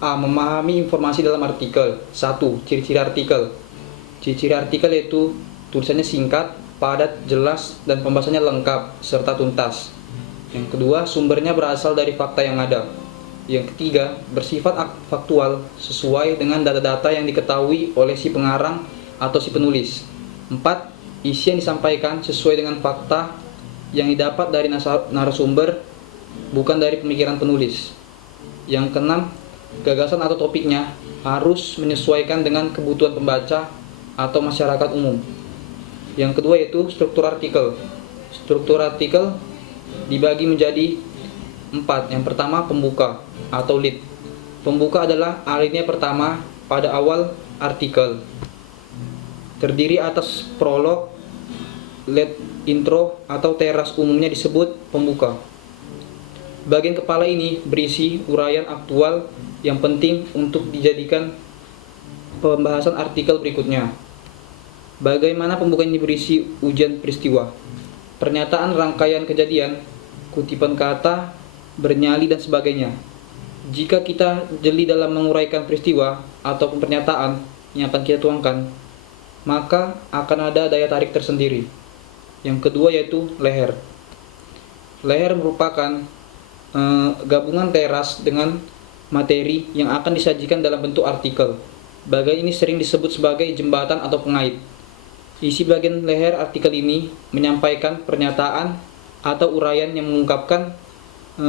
A. Memahami informasi dalam artikel. 1. Ciri-ciri artikel. Ciri-ciri artikel yaitu tulisannya singkat, padat, jelas, dan pembahasannya lengkap serta tuntas. Yang kedua, sumbernya berasal dari fakta yang ada. Yang ketiga, bersifat faktual sesuai dengan data-data yang diketahui oleh si pengarang atau si penulis. 4. Isi yang disampaikan sesuai dengan fakta yang didapat dari narasumber, bukan dari pemikiran penulis. Yang keenam, gagasan atau topiknya harus menyesuaikan dengan kebutuhan pembaca atau masyarakat umum. Yang kedua yaitu struktur artikel. Struktur artikel dibagi menjadi 4. Yang pertama, pembuka atau lead. Pembuka adalah alinea pertama pada awal artikel. Terdiri atas prolog, lead, intro, atau teras, umumnya disebut pembuka. Bagian kepala ini berisi uraian aktual yang penting untuk dijadikan pembahasan artikel berikutnya. Bagaimana pembuka ini berisi ujian peristiwa, pernyataan rangkaian kejadian, kutipan kata, bernyali, dan sebagainya. Jika kita jeli dalam menguraikan peristiwa atau pernyataan yang akan kita tuangkan, maka akan ada daya tarik tersendiri. Yang kedua yaitu leher. Leher merupakan gabungan teras dengan materi yang akan disajikan dalam bentuk artikel. Bagian ini sering disebut sebagai jembatan atau pengait. Isi bagian leher artikel ini menyampaikan pernyataan atau uraian yang mengungkapkan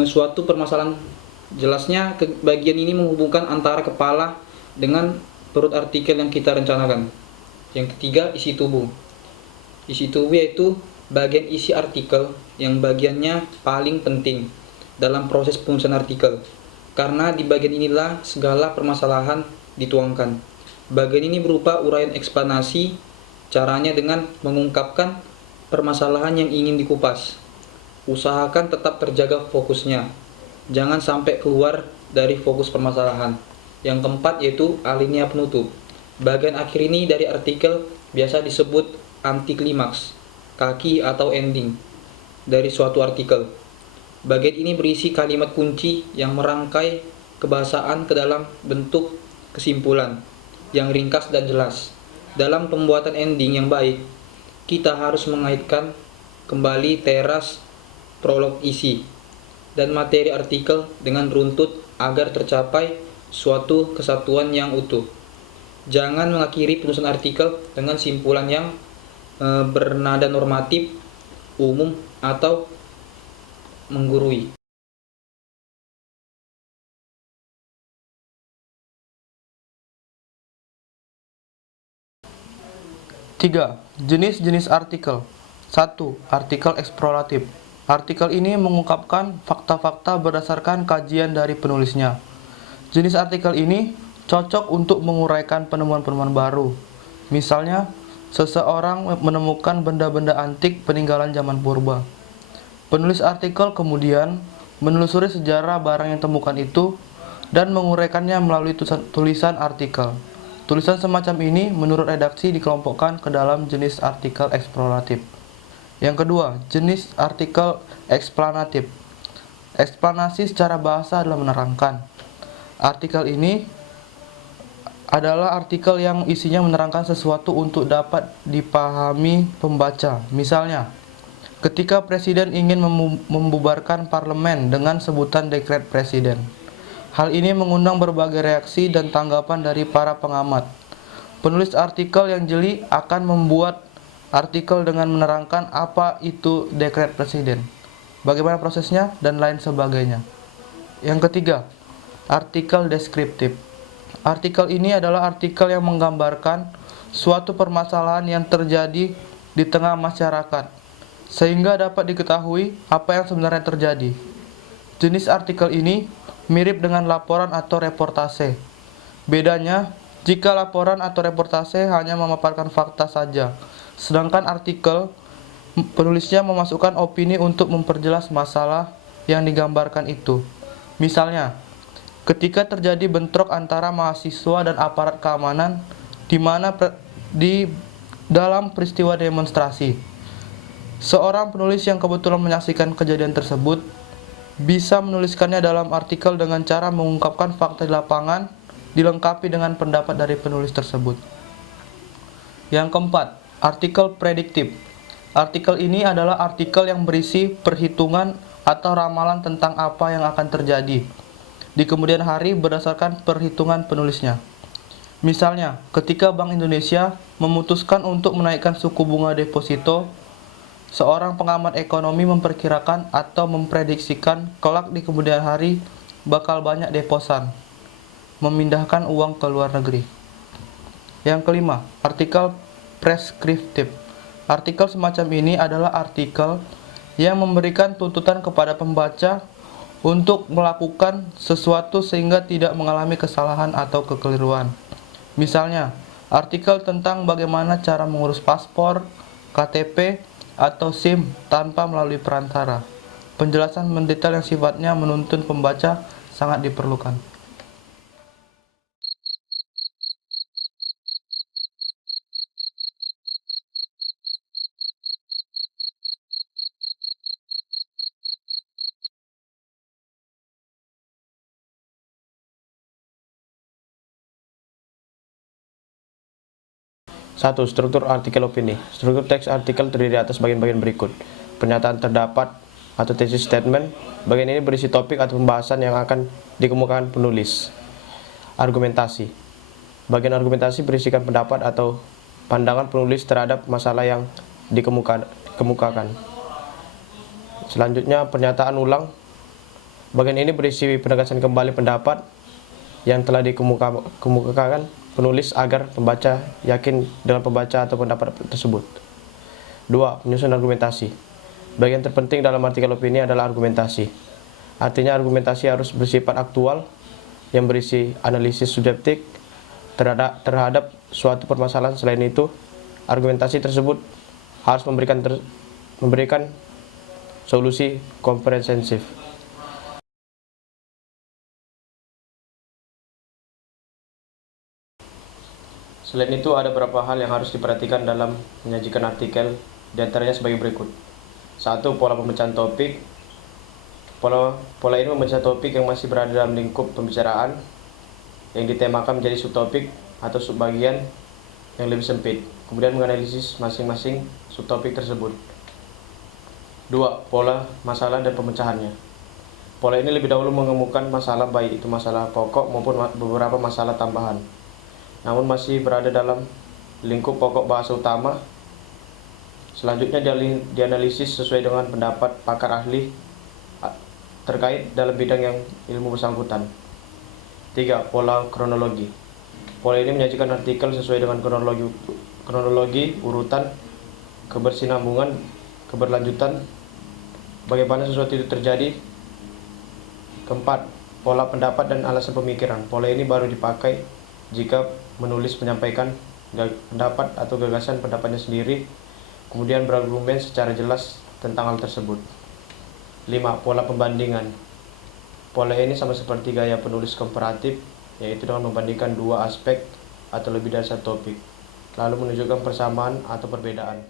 suatu permasalahan. Jelasnya, bagian ini menghubungkan antara kepala dengan perut artikel yang kita rencanakan. Yang ketiga, isi tubuh. Isi tubuh yaitu bagian isi artikel yang bagiannya paling penting dalam proses penulisan artikel, karena di bagian inilah segala permasalahan dituangkan. Bagian ini berupa uraian eksplanasi, caranya dengan mengungkapkan permasalahan yang ingin dikupas. Usahakan tetap terjaga fokusnya, jangan sampai keluar dari fokus permasalahan. Yang keempat yaitu alinea penutup. Bagian akhir ini dari artikel biasa disebut antiklimaks, kaki atau ending dari suatu artikel. Bagian ini berisi kalimat kunci yang merangkai kebahasaan ke dalam bentuk kesimpulan yang ringkas dan jelas. Dalam pembuatan ending yang baik, kita harus mengaitkan kembali teras, prolog, isi, dan materi artikel dengan runtut agar tercapai suatu kesatuan yang utuh. Jangan mengakhiri penulisan artikel dengan simpulan yang bernada normatif, umum, atau menggurui. Tiga, jenis-jenis artikel. 1. Artikel eksploratif. Artikel ini mengungkapkan fakta-fakta berdasarkan kajian dari penulisnya. Jenis artikel ini cocok untuk menguraikan penemuan-penemuan baru. Misalnya, seseorang menemukan benda-benda antik peninggalan zaman purba. Penulis artikel kemudian menelusuri sejarah barang yang ditemukan itu dan menguraikannya melalui tulisan artikel. Tulisan semacam ini menurut redaksi dikelompokkan ke dalam jenis artikel eksploratif. Yang kedua, jenis artikel eksplanatif. Eksplanasi secara bahasa adalah menerangkan. Artikel ini adalah artikel yang isinya menerangkan sesuatu untuk dapat dipahami pembaca. Misalnya, ketika presiden ingin membubarkan parlemen dengan sebutan dekret presiden. Hal ini mengundang berbagai reaksi dan tanggapan dari para pengamat. Penulis artikel yang jeli akan membuat artikel dengan menerangkan apa itu dekret presiden, bagaimana prosesnya, dan lain sebagainya. Yang ketiga, artikel deskriptif. Artikel ini adalah artikel yang menggambarkan suatu permasalahan yang terjadi di tengah masyarakat, sehingga dapat diketahui apa yang sebenarnya terjadi. Jenis artikel ini mirip dengan laporan atau reportase. Bedanya, jika laporan atau reportase hanya memaparkan fakta saja, sedangkan artikel penulisnya memasukkan opini untuk memperjelas masalah yang digambarkan itu. Misalnya, ketika terjadi bentrok antara mahasiswa dan aparat keamanan di dalam peristiwa demonstrasi, seorang penulis yang kebetulan menyaksikan kejadian tersebut bisa menuliskannya dalam artikel dengan cara mengungkapkan fakta di lapangan, dilengkapi dengan pendapat dari penulis tersebut. Yang keempat, artikel prediktif. Artikel ini adalah artikel yang berisi perhitungan atau ramalan tentang apa yang akan terjadi di kemudian hari berdasarkan perhitungan penulisnya. Misalnya, ketika Bank Indonesia memutuskan untuk menaikkan suku bunga deposito, seorang pengamat ekonomi memperkirakan atau memprediksikan kelak di kemudian hari bakal banyak deposan, memindahkan uang ke luar negeri. Yang kelima, artikel preskriptif. Artikel semacam ini adalah artikel yang memberikan tuntutan kepada pembaca untuk melakukan sesuatu sehingga tidak mengalami kesalahan atau kekeliruan. Misalnya, artikel tentang bagaimana cara mengurus paspor, KTP, atau SIM tanpa melalui perantara. Penjelasan mendetail yang sifatnya menuntun pembaca sangat diperlukan. Satu, struktur artikel opini. Struktur teks artikel terdiri atas bagian-bagian berikut. Pernyataan terdapat atau thesis statement. Bagian ini berisi topik atau pembahasan yang akan dikemukakan penulis. Argumentasi. Bagian argumentasi berisikan pendapat atau pandangan penulis terhadap masalah yang dikemukakan. Selanjutnya, pernyataan ulang. Bagian ini berisi penegasan kembali pendapat yang telah dikemukakan penulis agar pembaca yakin dengan pembaca atau pendapat tersebut. 2. Penyusunan argumentasi. Bagian terpenting dalam artikel opini adalah argumentasi. Artinya argumentasi harus bersifat aktual yang berisi analisis subjektif terhadap suatu permasalahan. Selain itu, argumentasi tersebut harus memberikan solusi komprehensif. Selain itu, ada beberapa hal yang harus diperhatikan dalam menyajikan artikel, diantaranya sebagai berikut. 1. Pola pemecahan topik. Pola ini memecah topik yang masih berada dalam lingkup pembicaraan yang ditemakan menjadi subtopik atau subbagian yang lebih sempit, kemudian menganalisis masing-masing subtopik tersebut. 2. Pola masalah dan pemecahannya. Pola ini lebih dahulu mengemukakan masalah, baik itu masalah pokok maupun beberapa masalah tambahan, namun masih berada dalam lingkup pokok bahasa utama. Selanjutnya dianalisis sesuai dengan pendapat pakar ahli terkait dalam bidang yang ilmu bersangkutan. 3. Pola kronologi. Pola ini menyajikan artikel sesuai dengan kronologi, urutan, kebersinambungan, keberlanjutan, bagaimana sesuatu itu terjadi. 4. Pola pendapat dan alasan pemikiran. Pola ini baru dipakai jika menulis menyampaikan pendapat atau gagasan pendapatnya sendiri, kemudian berargumen secara jelas tentang hal tersebut. 5. Pola pembandingan. Pola ini sama seperti gaya penulis komparatif, yaitu dengan membandingkan dua aspek atau lebih dari satu topik, lalu menunjukkan persamaan atau perbedaan.